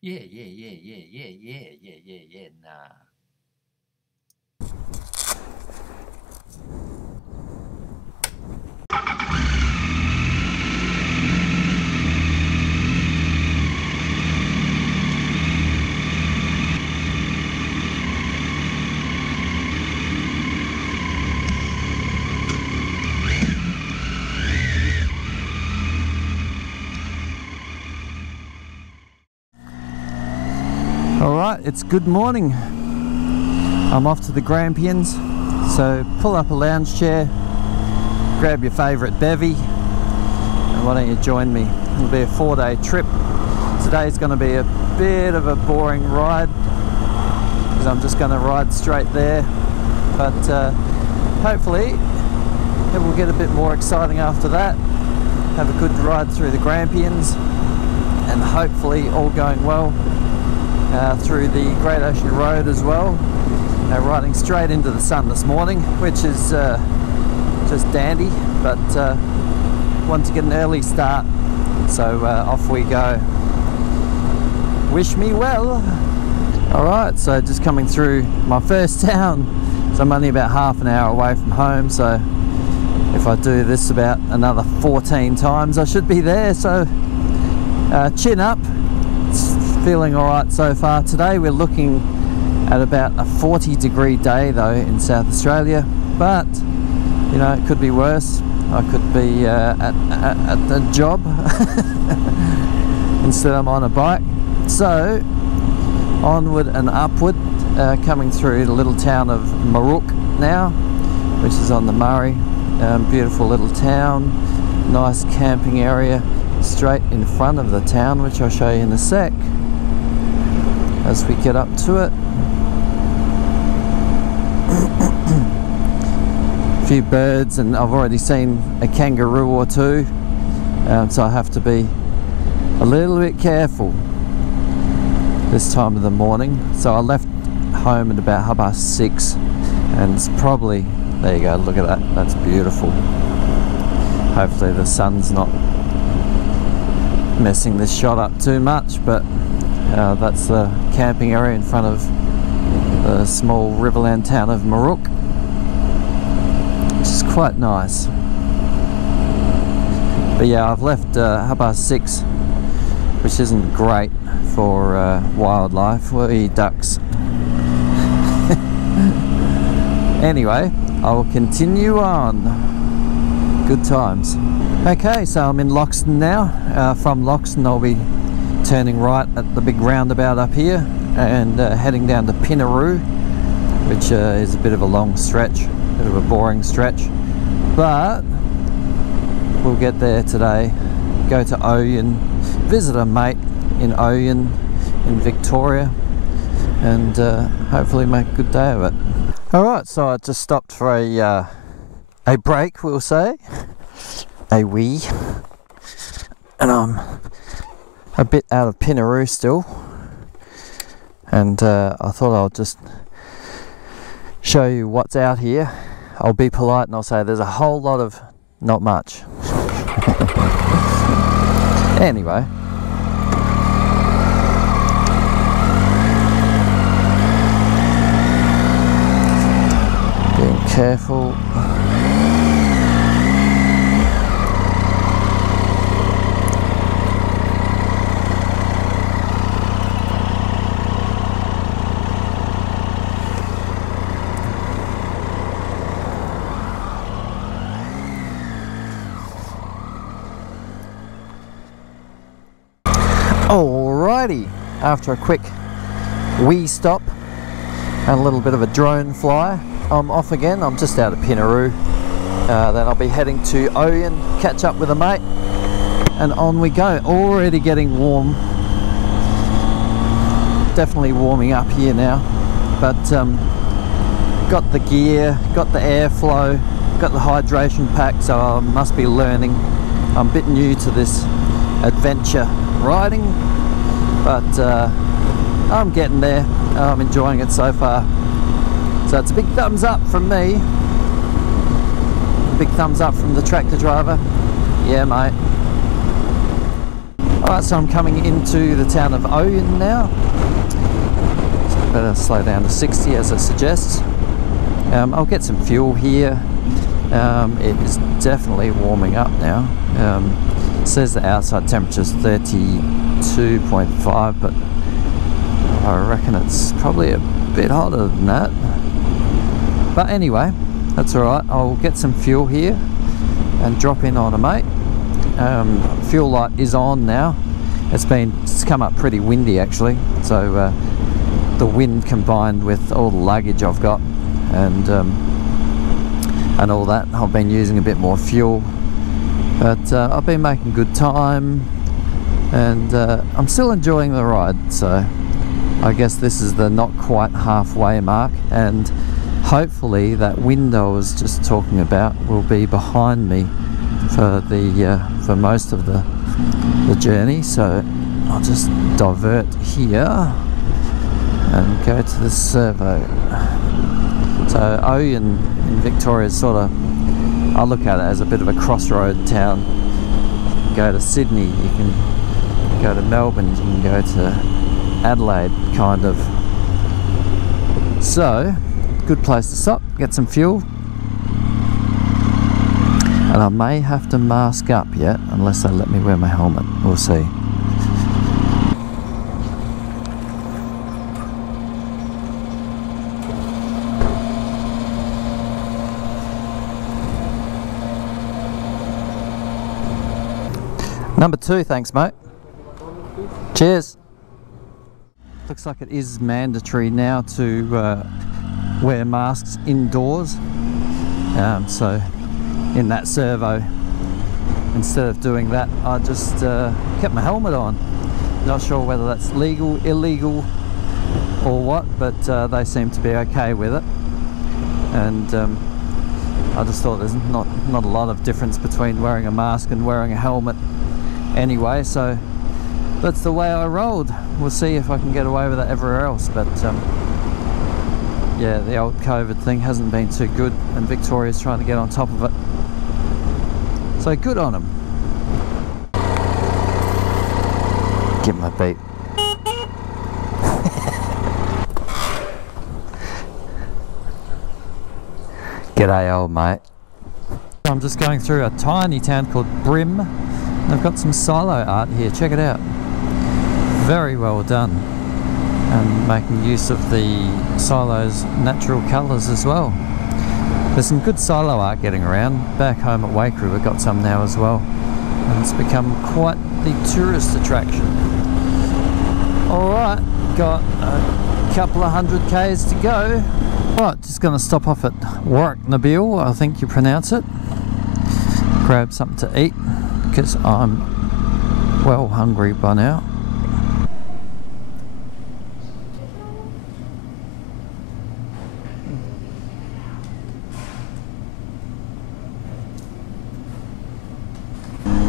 Yeah, nah. Alright, it's good morning. I'm off to the Grampians, so pull up a lounge chair, grab your favourite bevy, and why don't you join me? It'll be a 4-day trip. Today's going to be a bit of a boring ride, because I'm just going to ride straight there, but hopefully it will get a bit more exciting after that. Have a good ride through the Grampians, and hopefully all going well. Through the Great Ocean Road as well, riding straight into the sun this morning, which is just dandy, but want to get an early start, so off we go. Wish me well. Alright, so just coming through my first town, so I'm only about half an hour away from home, so if I do this about another 14 times I should be there, so chin up. Feeling alright so far. Today we're looking at about a 40-degree day though in South Australia, but you know, it could be worse. I could be at a job instead I'm on a bike. So onward and upward, coming through the little town of Marook now, which is on the Murray. Beautiful little town, nice camping area straight in front of the town, which I'll show you in a sec as we get up to it. A few birds, and I've already seen a kangaroo or two, so I have to be a little bit careful this time of the morning. So I left home at about 6:30, and it's probably, there you go, look at that, that's beautiful. Hopefully the sun's not messing this shot up too much, but that's the camping area in front of the small riverland town of Marook, which is quite nice. But yeah, I've left 6:30, which isn't great for wildlife. Wee ducks. Anyway, I will continue on. Good times. Okay, so I'm in Loxton now. From Loxton I'll be turning right at the big roundabout up here and heading down to Pinaroo, which is a bit of a long stretch, a bit of a boring stretch, but we'll get there today. Go to Oyen, visit a mate in Oyen in Victoria, and hopefully make a good day of it. Alright, so I just stopped for a break, we'll say, a wee, and I'm a bit out of Pinaroo still, and I thought I'll just show you what's out here. I'll be polite and I'll say there's a whole lot of not much. Anyway, being careful. Alrighty, after a quick wee stop and a little bit of a drone fly, I'm off again. I'm just out of Pinaroo. Then I'll be heading to Oyen, catch up with a mate, and on we go. Already getting warm. Definitely warming up here now, but got the gear, got the airflow, got the hydration pack, so I must be learning. I'm a bit new to this adventure riding, but I'm getting there. I'm enjoying it so far. So it's a big thumbs up from me. A big thumbs up from the tractor driver. Yeah, mate. Alright, so I'm coming into the town of Oyen now. So better slow down to 60 as it suggests. I'll get some fuel here. It is definitely warming up now. It says the outside temperature is 32.5, but I reckon it's probably a bit hotter than that. But anyway, that's alright. I'll get some fuel here and drop in on a mate. Fuel light is on now. It's come up pretty windy actually, so the wind combined with all the luggage I've got and all that, I've been using a bit more fuel, but I've been making good time, and I'm still enjoying the ride. So I guess this is the not quite halfway mark, and hopefully that window I was just talking about will be behind me for most of the journey. So I'll just divert here and go to the servo. So Oyen in Victoria is sort of, I look at it as a bit of a crossroad town. You can go to Sydney, you can go to Melbourne, you can go to Adelaide, kind of. So, good place to stop, get some fuel. And I may have to mask up yet, unless they let me wear my helmet. We'll see. Number 2, thanks mate. Cheers. Looks like it is mandatory now to wear masks indoors. So in that servo, instead of doing that, I just kept my helmet on. Not sure whether that's legal, illegal or what, but they seem to be okay with it. And I just thought there's not a lot of difference between wearing a mask and wearing a helmet anyway, so that's the way I rolled. We'll see if I can get away with it everywhere else, but yeah, the old COVID thing hasn't been too good, and Victoria's trying to get on top of it, so good on them. Give my beat. G'day old mate. I'm just going through a tiny town called Brim. They've got some silo art here, check it out. Very well done, and making use of the silo's natural colours as well. There's some good silo art getting around. Back home at Waikerie we've got some now as well, and it's become quite the tourist attraction. Alright, got a couple of 100 k's to go. Right, just going to stop off at Waikerie, I think you pronounce it. Grab something to eat, because I'm well hungry by now.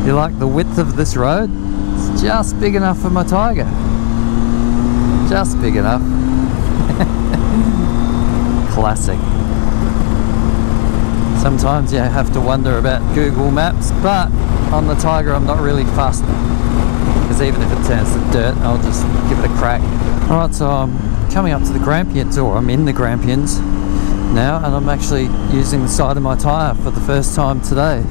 You like the width of this road? It's just big enough for my Tiger. Just big enough. Classic. Sometimes you have to wonder about Google Maps, but on the Tiger I'm not really fussed, because even if it turns to dirt, I'll just give it a crack. Alright, so I'm coming up to the Grampians, or I'm in the Grampians now, and I'm actually using the side of my tyre for the first time today.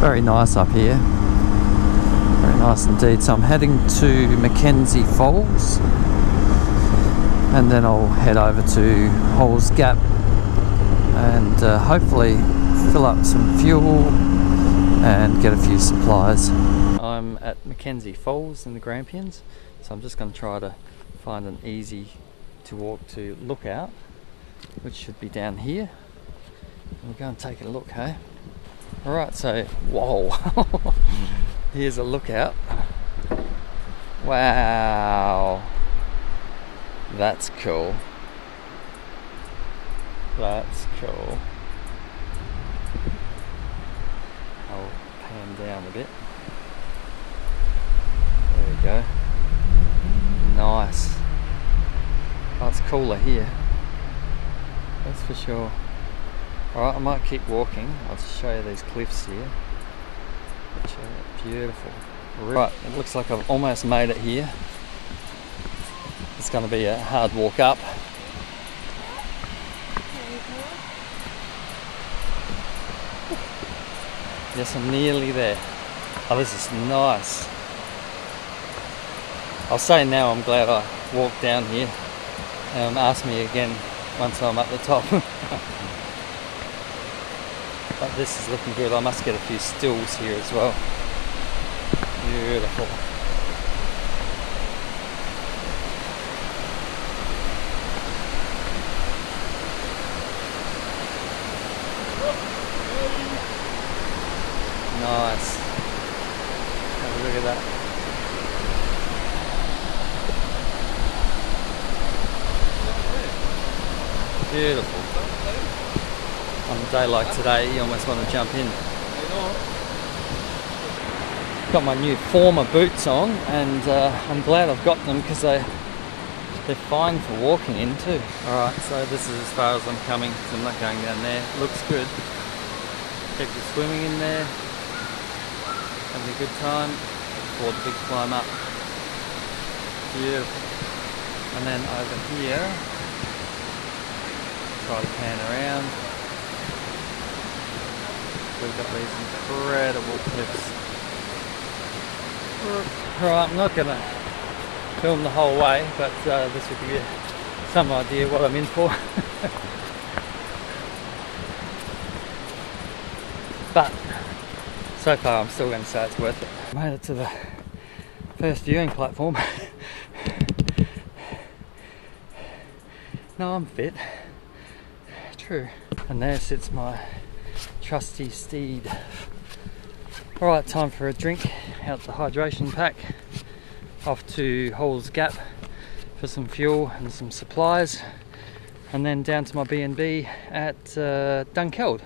Very nice up here. Very nice indeed. So I'm heading to Mackenzie Falls, and then I'll head over to Halls Gap and hopefully fill up some fuel and get a few supplies. I'm at Mackenzie Falls in the Grampians, so I'm just going to try to find an easy to walk to lookout, which should be down here. We'll go and take a look, hey? Alright, so, whoa, here's a lookout. Wow, that's cool. That's cool. I'll pan down a bit. There we go. Nice. Oh, it's cooler here, that's for sure. Alright, I might keep walking. I'll just show you these cliffs here. Beautiful. Right, it looks like I've almost made it here. It's going to be a hard walk up. Yes, I'm nearly there. Oh, this is nice. I'll say now I'm glad I walked down here. Ask me again once I'm at the top. But this is looking good. I must get a few stills here as well. Beautiful. Nice. Have a look at that. Beautiful. On a day like today, you almost want to jump in. Got my new Former boots on, and I'm glad I've got them because they're fine for walking in too. Alright, so this is as far as I'm coming, so I'm not going down there. Looks good. People swimming in there, having a good time before the big climb up. Beautiful. And then over here, try to pan around. We've got these incredible cliffs. Right, I'm not going to film the whole way, but this will give you some idea what I'm in for. But so far I'm still going to say it's worth it. I made it to the first viewing platform. No, I'm fit. True. And there sits my trusty steed. Alright, time for a drink. Out the hydration pack. Off to Hall's Gap for some fuel and some supplies. And then down to my B&B at Dunkeld.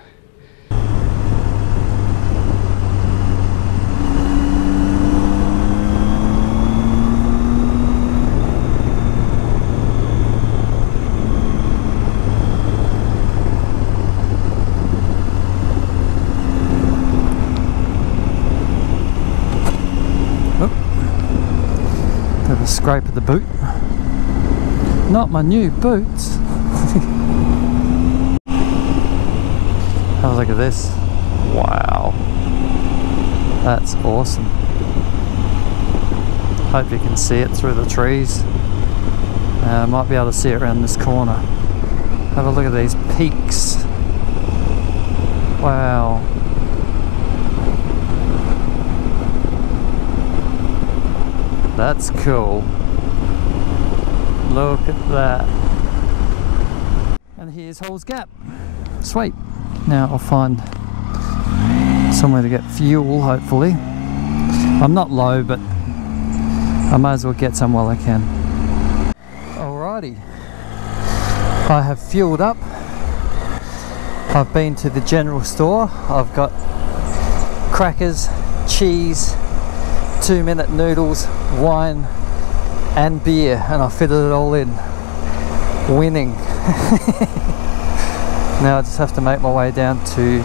Scrape of the boot. Not my new boots. Have a look at this. Wow. That's awesome. Hope you can see it through the trees. Might be able to see it around this corner. Have a look at these peaks. Wow. That's cool. Look at that. And here's Hall's Gap. Sweet. Now I'll find somewhere to get fuel, hopefully. I'm not low, but I might as well get some while I can. Alrighty. I have fueled up. I've been to the general store. I've got crackers, cheese, 2-minute noodles, wine and beer, and I fitted it all in. Winning. Now I just have to make my way down to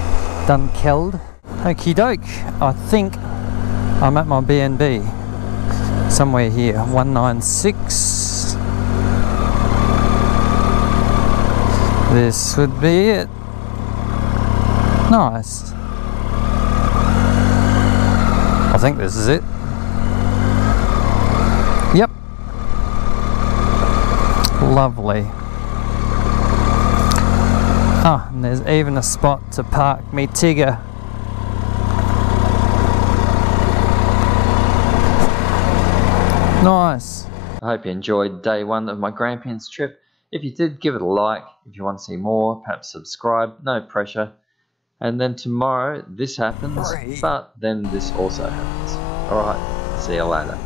Dunkeld. Okie doke, I think I'm at my B&B somewhere here. 196. This would be it. Nice. I think this is it. Yep. Lovely. Ah, and there's even a spot to park me Tigger. Nice. I hope you enjoyed day one of my Grampians trip. If you did, give it a like. If you want to see more, perhaps subscribe. No pressure. And then tomorrow this happens, but then this also happens. Alright, see you later.